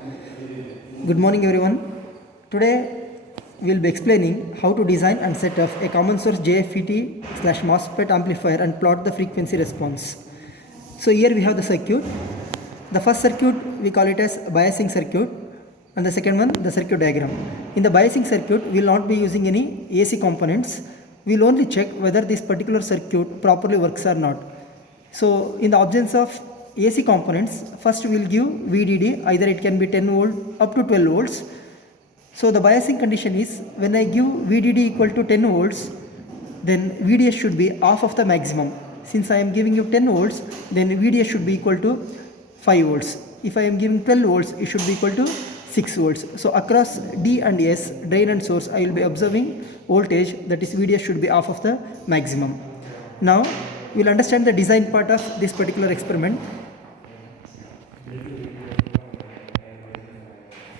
Good morning everyone. Today we will be explaining how to design and set up a common source JFET/MOSFET amplifier and plot the frequency response. So here we have the circuit. The first circuit we call it as biasing circuit and the second one the circuit diagram. In the biasing circuit we will not be using any AC components. We will only check whether this particular circuit properly works or not. So in the absence of AC components, first we will give VDD, either it can be 10 volt up to 12 volts. So the biasing condition is when I give VDD equal to 10 volts, then VDS should be half of the maximum. Since I am giving you 10 volts, then VDS should be equal to 5 volts. If I am giving 12 volts, it should be equal to 6 volts. So across D and S, drain and source, I will be observing voltage, that is VDS should be half of the maximum. Now we will understand the design part of this particular experiment.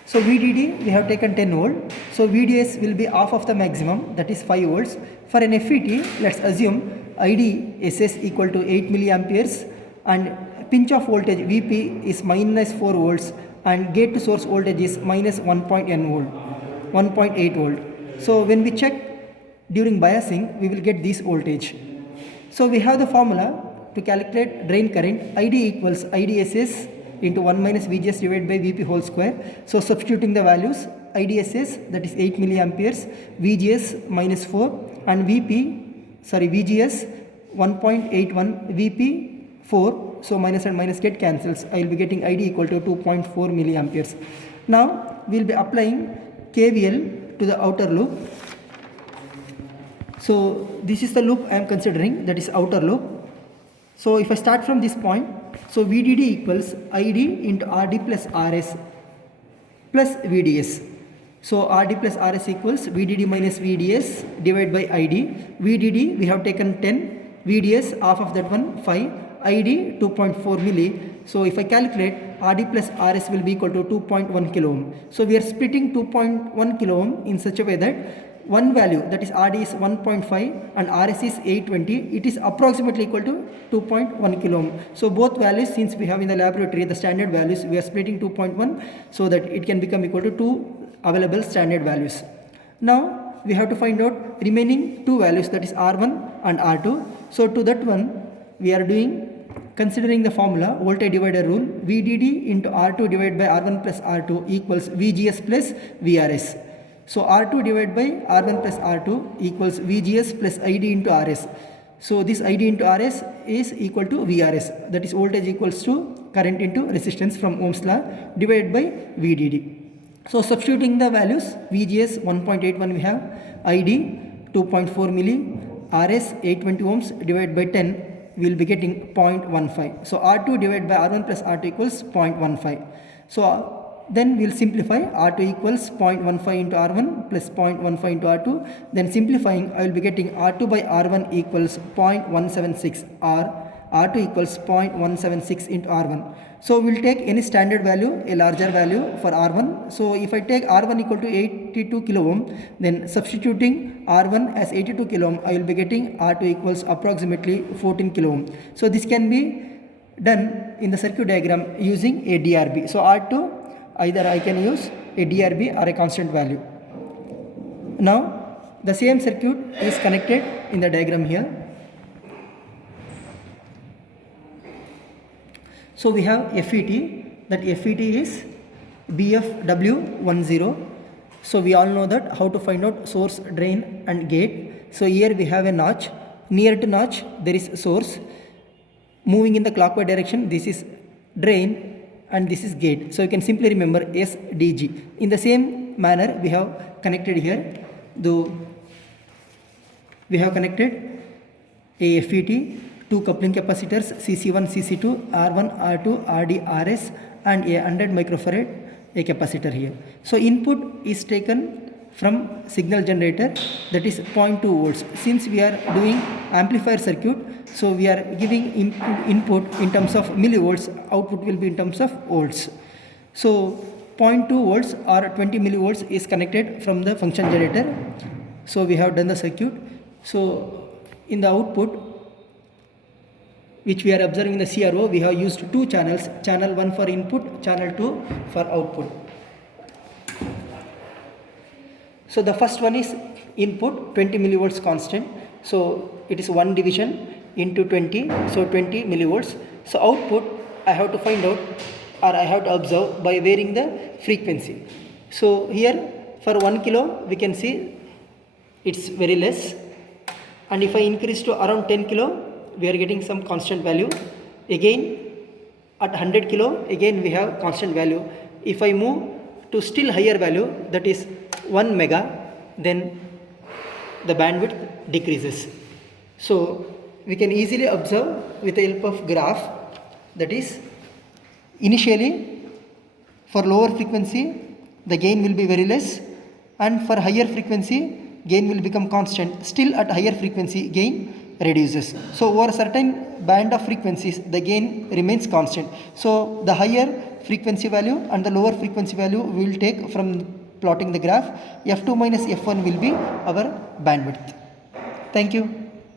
So VDD we have taken 10 volt. So VDS will be half of the maximum, that is 5 volts. For an FET, let's assume IDSS equal to 8 milliamperes and pinch off voltage VP is minus 4 volts and gate to source voltage is minus 1.8 volt. So when we check during biasing, we will get this voltage. So we have the formula to calculate drain current. ID equals IDSS into 1 minus VGS divided by VP whole square. So substituting the values, IDSS that is 8 milliamperes, VGS minus 4 and VGS 1.81, VP 4. So minus and minus get cancels. I will be getting ID equal to 2.4 milliamperes. Now we will be applying KVL to the outer loop. So this is the loop I am considering, that is outer loop. So if I start from this point, so VDD equals ID into RD plus RS plus VDS. So RD plus RS equals VDD minus VDS divided by ID. VDD we have taken 10, VDS half of that one 5, ID 2.4 milli. So if I calculate, RD plus RS will be equal to 2.1 kilo ohm. So we are splitting 2.1 kilo ohm in such a way that one value, that is RD is 1.5 and RS is 820, it is approximately equal to 2.1 kilo ohm. So both values, since we have in the laboratory the standard values, we are splitting 2.1 so that it can become equal to 2 available standard values. Now we have to find out remaining two values, that is R1 and R2. So to that one we are considering the formula voltage divider rule, VDD into R2 divided by R1 plus R2 equals VGS plus VRS. So R2 divided by R1 plus R2 equals VGS plus ID into RS. So this ID into RS is equal to VRS, that is voltage equals to current into resistance from Ohm's law divided by VDD. So substituting the values, VGS 1.81 we have, ID 2.4 milli, RS 820 ohms divided by 10, we will be getting 0.15. So R2 divided by R1 plus R2 equals 0.15. So then we will simplify, R2 equals 0.15 into R1 plus 0.15 into R2. Then simplifying, I will be getting R2 by R1 equals 0.176 or R2 equals 0.176 into R1. So we will take any standard value, a larger value for R1. So if I take R1 equal to 82 kilo ohm, then substituting R1 as 82 kilo ohm, I will be getting R2 equals approximately 14 kilo ohm. So this can be done in the circuit diagram using a DRB. So R2, either I can use a DRB or a constant value. Now the same circuit is connected in the diagram here. So we have FET, that FET is BFW10. So we all know that how to find out source, drain and gate. So here we have a notch, near to notch there is source, moving in the clockwise direction this is drain and this is gate. So you can simply remember SDG. In the same manner we have connected here, though we have connected a FET, two coupling capacitors CC1, CC2, R1, R2, RD, RS and a 100 microfarad a capacitor here. So input is taken from signal generator, that is 0.2 volts. Since we are doing amplifier circuit, so we are giving input in terms of millivolts, output will be in terms of volts. So 0.2 volts or 20 millivolts is connected from the function generator. So we have done the circuit. So in the output which we are observing in the CRO, we have used two channels, channel 1 for input, channel 2 for output. So the first one is input 20 millivolts constant. So it is 1 division into 20, so 20 millivolts. So output I have to find out, or I have to observe by varying the frequency. So here for 1 kilo we can see it's very less, and if I increase to around 10 kilo we are getting some constant value. Again at 100 kilo again we have constant value. If I move to still higher value, that is 1 mega, then the bandwidth decreases. So we can easily observe with the help of graph, that is initially for lower frequency the gain will be very less, and for higher frequency gain will become constant. Still at higher frequency gain reduces. So over a certain band of frequencies the gain remains constant. So the higher frequency value and the lower frequency value we will take from plotting the graph. F2 minus F1 will be our bandwidth. Thank you.